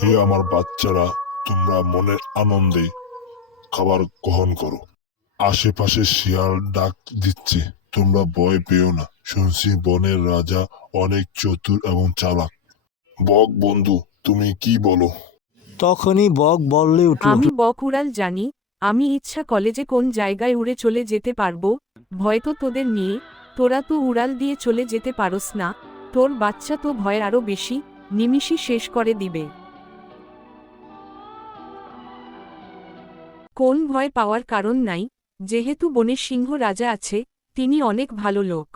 হে আমার বাচ্চারা, তোমরা মনের আনন্দে খাবার গ্রহণ করো। আশেপাশে শিয়াল ডাক দিচ্ছে, তোমরা ভয় পেও না। শুনছি বনের রাজা অনেক চতুর এবং চালাক। বক বন্ধু, তুমি কি বলো? তখনই বক বলে উঠল, আমি বক উড়াল জানি। আমি ইচ্ছা কলেজে কোন জায়গায় উড়ে চলে যেতে পারবো। ভয় তো তোদের নিয়ে, তোরা তো উড়াল দিয়ে চলে যেতে পারোস না। তোর বাচ্চা তো ভয় আরো বেশি, নিমিষই শেষ করে দিবে। কোন ভয় পাওয়ার কারণ নাই, যেহেতু বনের সিংহ রাজা আছে, তিনি অনেক ভালো লোক।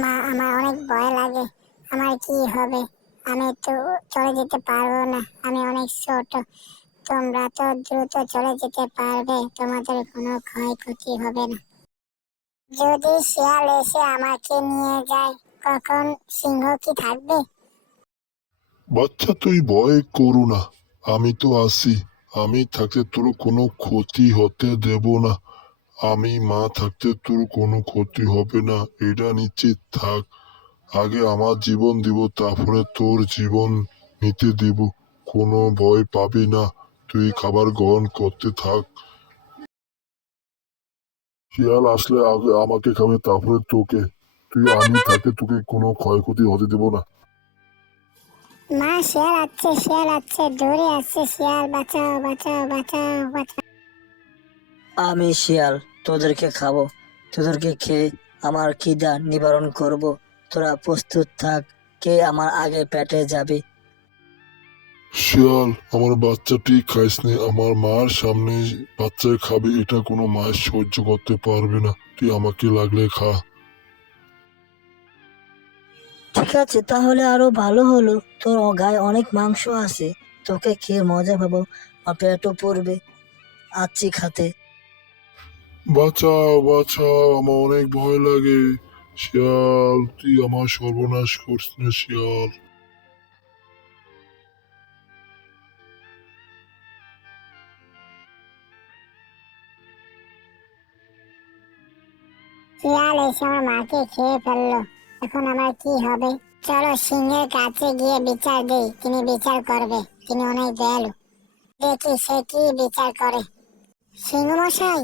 মা, আমার অনেক ভয় লাগে। আমার কি হবে? আমি তো চলে যেতে পারবো না, আমি অনেক ছোট। তোমরা তো দ্রুত চলে যেতে পারবে, তোমাদের কোনো ক্ষয়ক্ষতি হবে না। যদি শিয়াল এসে আমাকে নিয়ে যায়, কখন সিংহ কি থাকবে? বাচ্চা, তুই ভয় করু না, আমি তো আছি। আমি থাকতে তোর কোনো ক্ষতি হতে দেব না। আমি মা থাকতে তোর কোনো ক্ষতি হবে না, এটা নিশ্চিত থাক। আগে আমার জীবন দিব, তারপরে তোর জীবন নিতে দেব। কোনো ভয় পাবি না, তুই খাবার গ্রহণ করতে থাক। শিয়াল আসলে আগে আমাকে খাবে, তারপরে তোকে। আমি থাকতে তোকে কোনো ক্ষয়ক্ষতি হতে দেব না। মা, শিয়াল আসছে, দৌড়ে আসছে। শিয়াল, বাঁচাও বাঁচাও বাঁচাও বাঁচাও। আমি শিয়াল, তোদেরকে খাবো। তোদেরকে খেয়ে আমার খিদা নিবারণ করব। তোরা প্রস্তুত থাক, কে আমার আগে পেটে যাবে। শিয়াল, আমার বাচ্চাটি খাইস নে। আমার মার সামনে বাচ্চায় খাবে, এটা কোনো মায়ের সহ্য করতে পারবে না। তুই আমাকে লাগলে খা। ঠিক আছে, তাহলে আরো ভালো হলো। তোর গায়ে অনেক মাংস আছে, তোকে খেয়ে মজা পাবো, আমার পেটও পড়বে। আচ্ছি খাতে। বাঁচাও বাঁচাও, আমার অনেক ভয় লাগে। শিয়াল, তুই আমার সর্বনাশ করিস না শিয়াল। শিয়াল এসে আমার মাকে খেয়ে ফেললো, এখন আমার কি হবে? চলো সিংহের কাছে গিয়ে বিচার দেই, তিনি বিচার করবে। তিনি অনেক দয়ালু। দেখি সে কি বিচার করে। সিংহ মশাই,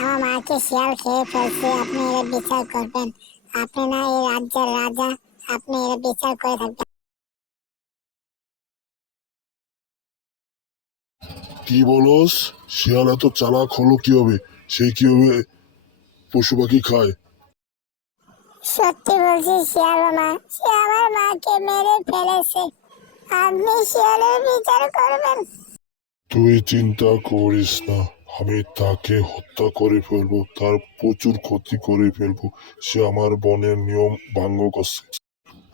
আমার মাকে শিয়াল খেয়ে ফেলছে, আপনি এর বিচার করবেন। আপনি না এই রাজ্যের রাজা, আপনি এর বিচার করে থাকবেন। কি বলস? শিয়াল এত চালাক হলো কিভাবে? সে কিভাবে পশু পাখি খায়? সত্যি বলছি শিয়াল মা, সে আমার মাকে মেরে ফেলেছে। আপনি শিয়ালের বিচার করবেন। তুই চিন্তা করিস না, আমি তাকে হত্যা করে ফেলবো, তার প্রচুর ক্ষতি করে ফেলবো। সে আমার বনের নিয়ম ভঙ্গ করছে।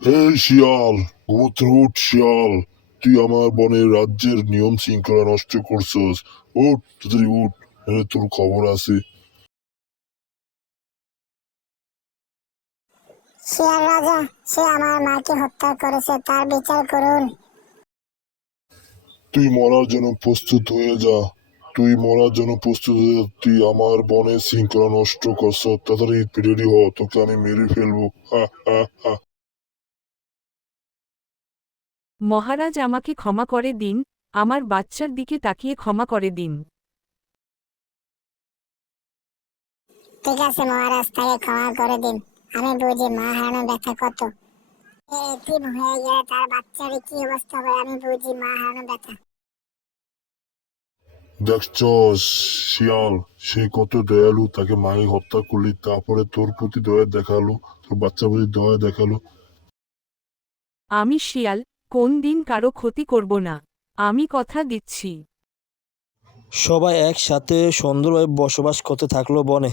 এই শিয়াল, ঘুমোতে উঠ শিয়াল। তুই আমার বনের রাজ্যের নিয়ম শৃঙ্খলা নষ্ট করছস। উঠ, তাড়াতাড়ি উঠ, নাহলে তোর খবর আছে। শিয়াল রাজা, সে আমার মাকে হত্যা করেছে, তার বিচার করুন। তুই মরার জন্য প্রস্তুত হয়ে যা। তুই আমার বনের শৃঙ্খলা নষ্ট করছ। তাড়াতাড়ি রেডি হ, তোকে আমি মেরে ফেলবো। হা হা হা। মহারাজ, আমাকে ক্ষমা করে দিন, আমার বাচ্চার দিকে তাকিয়ে ক্ষমা করে দিন। ঠিক আছে মহারাজ, তাকে ক্ষমা করে দিন। আমি বুঝি মা হারানোর ব্যথা কত। এতিম হয়ে গেলে তার বাচ্চার কি অবস্থা হবে, আমি বুঝি মা হারানোর ব্যথা। দেখছস শিয়াল, সে কত দয়ালু। তাকে মাই হত্যা করলি, তারপরে তোর প্রতি দয়া দেখালো, তোর বাচ্চা প্রতি দয়া দেখালো। আমি শিয়াল, কোন দিন কারো ক্ষতি করব না, আমি কথা দিচ্ছি। সবাই একসাথে সুন্দরভাবে বসবাস করতে থাকলো বনে।